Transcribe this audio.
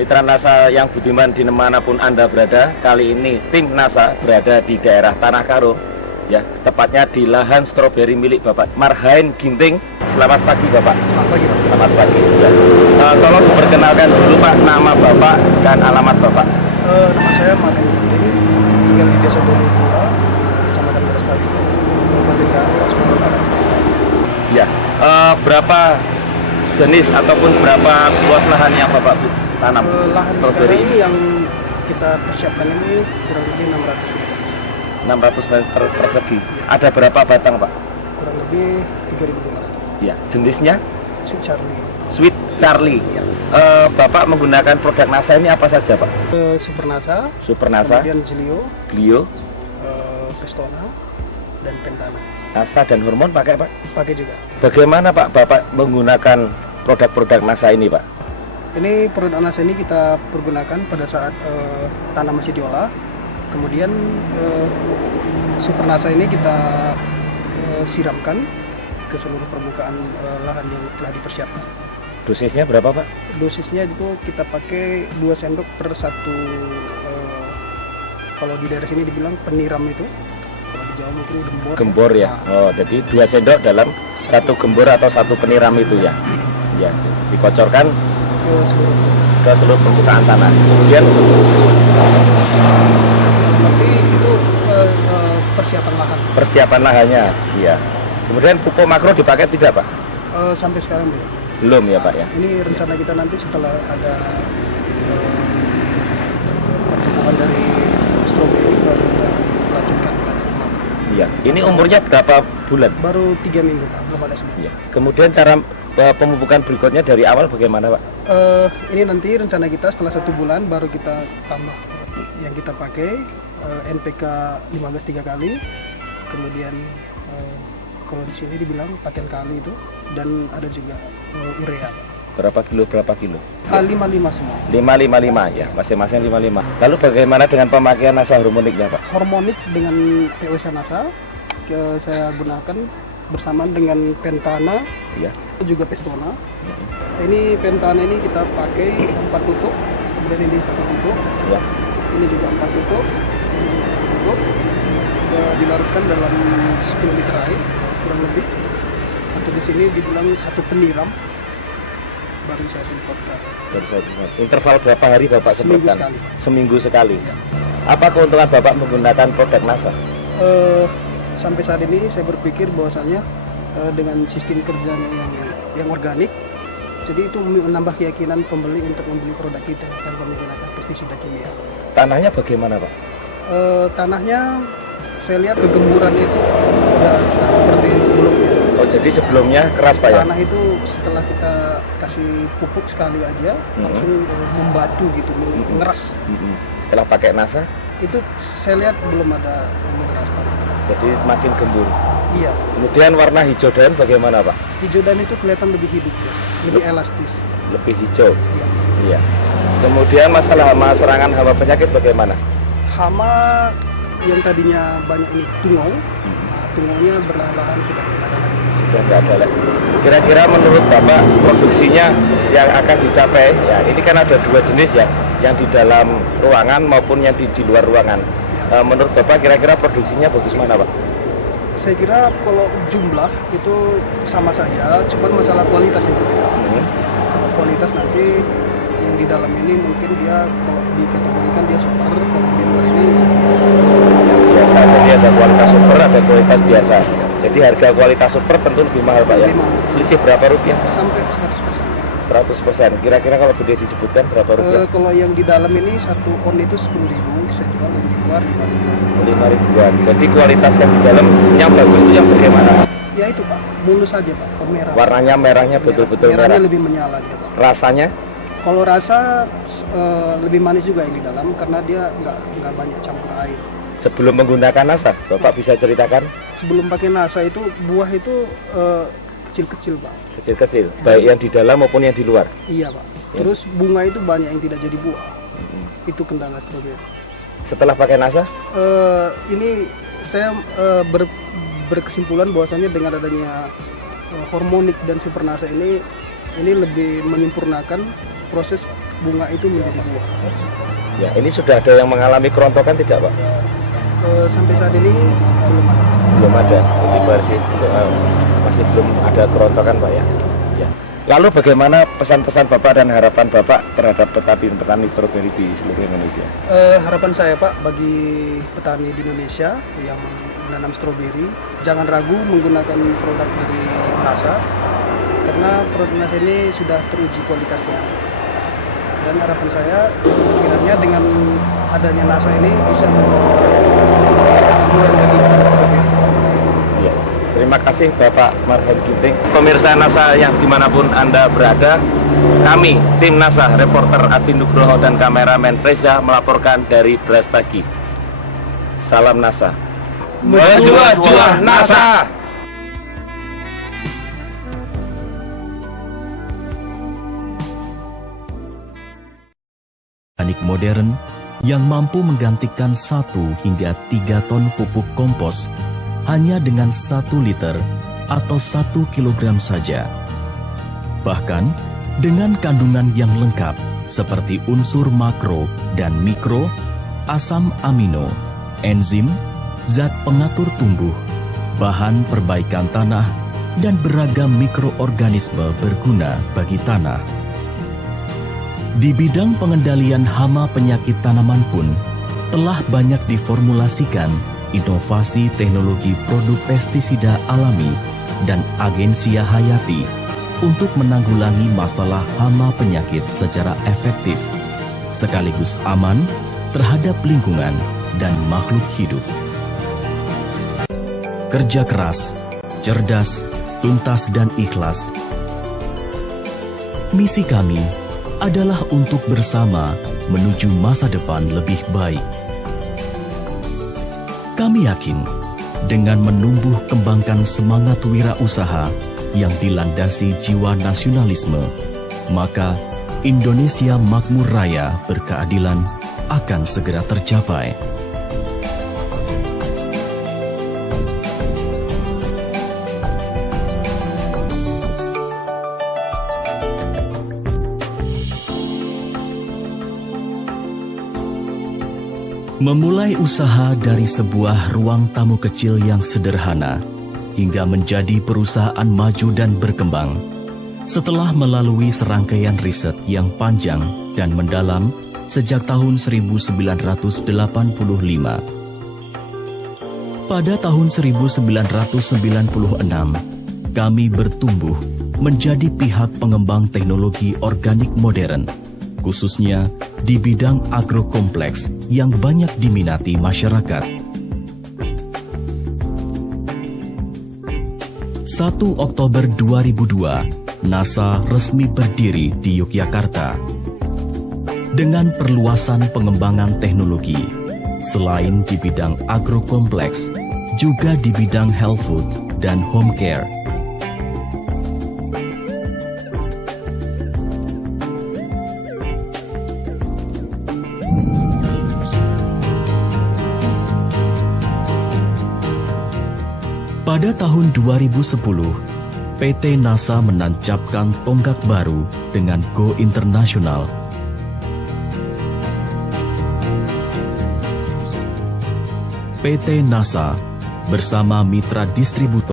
Mitra NASA yang budiman dimanapun Anda berada, kali ini tim NASA berada di daerah Tanah Karo, ya, tepatnya di lahan stroberi milik Bapak Marhain Ginting. Selamat pagi Bapak. Selamat pagi Mas. Selamat pagi. Ya. Tolong diperkenalkan dulu Pak, nama Bapak dan alamat Bapak. Nama saya Marhain Ginting, tinggal di Desa Dolipura, Kecamatan Beresbagi, Kabupaten Garut, Sumatera Barat. Ya, berapa jenis ataupun berapa luas lahan yang Bapak tanam Lahan stroberi sekarang ini? yang kita persiapkan ini kurang lebih 600 meter. 600 meter persegi. Ada berapa batang Pak? Kurang lebih 3.500. Ya, jenisnya Sweet Charlie. Sweet Charlie. Ya. Bapak menggunakan produk NASA ini apa saja Pak? Super NASA, Super NASA, kemudian Zilio, Glio, Pestona, dan Pentana. NASA dan hormon pakai Pak? Pakai juga. Bagaimana Pak Bapak menggunakan produk-produk NASA ini Pak? Ini produk NASA ini kita pergunakan pada saat tanah masih diolah. Kemudian Super NASA ini kita siramkan ke seluruh permukaan lahan yang telah dipersiapkan. Dosisnya berapa Pak? Dosisnya itu kita pakai 2 sendok per satu, kalau di daerah sini dibilang peniram itu, kalau di Jawa mungkin gembor. Gembor ya? Nah, Oh, jadi 2 sendok dalam satu gembor atau satu peniram itu ya? Ya, dikocorkan ke seluruh. ke seluruh permukaan tanah. Kemudian Tapi itu persiapan lahan. persiapan lahannya, iya. Kemudian pupuk makro dipakai tidak Pak? Sampai sekarang belum. Belum ya Pak ya? Ini rencana kita nanti setelah ada pertumbuhan dari stroberi baru kita lanjutkan ke pupuk. Iya. Ini umurnya berapa bulan? Baru 3 minggu Pak, belum ada seminggu. Iya. Kemudian cara pemupukan berikutnya dari awal bagaimana Pak? Ini nanti rencana kita setelah 1 bulan baru kita tambah yang kita pakai NPK 15 3 kali, kemudian kalau di sini dibilang pakai kali itu, dan ada juga urea. Berapa kilo? 55 semua. 555 ya, masing-masing 55. Lalu bagaimana dengan pemakaian NASA hormoniknya Pak? Hormonik dengan POC NASA saya gunakan bersamaan dengan Pentana, Iya. juga Pestona. Ini Pentana ini kita pakai 4 tutup, kemudian ini 1 tutup, Ya. ini juga 4 tutup, dilarutkan dalam 10 liter air kurang lebih, atau di sini dibilang 1 peniram, baru saya semprotkan. Interval berapa hari Bapak Seminggu semprotkan? sekali. Seminggu sekali. Apa keuntungan Bapak menggunakan produk NASA? Sampai saat ini saya berpikir bahwasanya dengan sistem kerjanya yang organik, jadi itu menambah keyakinan pembeli untuk membeli produk kita tanpa menggunakan pestisida kimia. Tanahnya bagaimana Pak? Tanahnya saya lihat kegemburannya itu udah seperti sebelumnya. Oh, jadi sebelumnya keras Pak ya? Tanah itu setelah kita kasih pupuk sekali aja langsung membatu gitu, mengeras. Setelah pakai NASA, Itu saya lihat belum ada mengeras tanah. jadi makin gembur. Iya, Kemudian warna hijau daun bagaimana Pak? hijau dan itu kelihatan lebih hidup, ya, lebih elastis. Lebih hijau. Iya. Iya. Kemudian masalah hama, serangan hama penyakit bagaimana? Hama yang tadinya banyak ini tungau, tungaunya berlahan-lahan sudah tidak ada lagi. Sudah nggak ada lagi. Kira-kira menurut Bapak produksinya yang akan dicapai, ya ini kan ada 2 jenis ya, yang di dalam ruangan maupun yang di luar ruangan. Menurut Bapak kira-kira produksinya bagus mana Pak? Saya kira kalau jumlah itu sama saja, cuman masalah kualitas yang berbeda. Kalau kualitas nanti yang di dalam ini mungkin dia kalau dikategorikan dia super, kalau yang di luar ini Biasa, jadi ada kualitas super, ada kualitas biasa. Jadi harga kualitas super tentu lebih mahal Pak ya? Lebih mahal. Selisih berapa rupiah? sampai 100%. 100%. Kira-kira kalau boleh disebutkan berapa rupiah? Kalau yang di dalam ini 1 on itu 10.000, saya jual yang di luar 5.000. 5 ribuan. Jadi kualitas yang di dalam yang bagus itu yang bagaimana? Ya itu Pak, mulus saja Pak, merah. Warnanya merahnya betul-betul Merahnya merah. lebih menyala dia Pak. Rasanya Kalau rasa lebih manis juga yang di dalam karena dia nggak banyak campur air. sebelum menggunakan NASA, Bapak bisa ceritakan Sebelum pakai NASA itu buah itu kecil-kecil Pak. kecil-kecil, baik yang di dalam maupun yang di luar. Iya Pak. Ya. Terus bunga itu banyak yang tidak jadi buah. Itu kendala stroberi. Setelah pakai NASA, Ini saya berkesimpulan bahwasanya dengan adanya hormonik dan super NASA ini lebih menyempurnakan proses bunga itu menjadi buah. Ya, ini sudah ada yang mengalami kerontokan tidak, Pak? Sampai saat ini belum ada. Belum ada. Ini masih belum ada kerontokan, Pak ya. Ya. Lalu bagaimana pesan-pesan Bapak dan harapan Bapak terhadap petani stroberi di seluruh Indonesia? Harapan saya, Pak, bagi petani di Indonesia yang menanam stroberi, jangan ragu menggunakan produk dari NASA, karena produk NASA ini sudah teruji kualitasnya. Dan harapan saya kiranya dengan adanya NASA ini bisa membuat lagi stroberi. Ya. Terima kasih Bapak Marham Ginting. Pemirsa NASA yang dimanapun Anda berada, kami tim NASA, reporter Adi Nugroho dan kameramen Reza melaporkan dari Brastagi. Salam NASA. Maju NASA. Organik modern yang mampu menggantikan 1 hingga 3 ton pupuk kompos hanya dengan 1 liter atau 1 kilogram saja. Bahkan dengan kandungan yang lengkap seperti unsur makro dan mikro, asam amino, enzim, zat pengatur tumbuh, bahan perbaikan tanah, dan beragam mikroorganisme berguna bagi tanah. Di bidang pengendalian hama penyakit tanaman pun telah banyak diformulasikan inovasi teknologi produk pestisida alami dan agensia hayati untuk menanggulangi masalah hama penyakit secara efektif, sekaligus aman terhadap lingkungan dan makhluk hidup. Kerja keras, cerdas, tuntas dan ikhlas. Misi kami adalah untuk bersama menuju masa depan lebih baik. Kami yakin dengan menumbuh kembangkan semangat wirausaha yang dilandasi jiwa nasionalisme, maka Indonesia makmur raya berkeadilan akan segera tercapai. Memulai usaha dari sebuah ruang tamu kecil yang sederhana hingga menjadi perusahaan maju dan berkembang setelah melalui serangkaian riset yang panjang dan mendalam sejak tahun 1985. Pada tahun 1996, kami bertumbuh menjadi pihak pengembang teknologi organik modern, khususnya di bidang agrokompleks yang banyak diminati masyarakat. 1 Oktober 2002, NASA resmi berdiri di Yogyakarta. Dengan perluasan pengembangan teknologi, selain di bidang agrokompleks, juga di bidang health food dan home care. Pada tahun 2010, PT NASA menancapkan tonggak baru dengan Go International. PT NASA bersama mitra distributor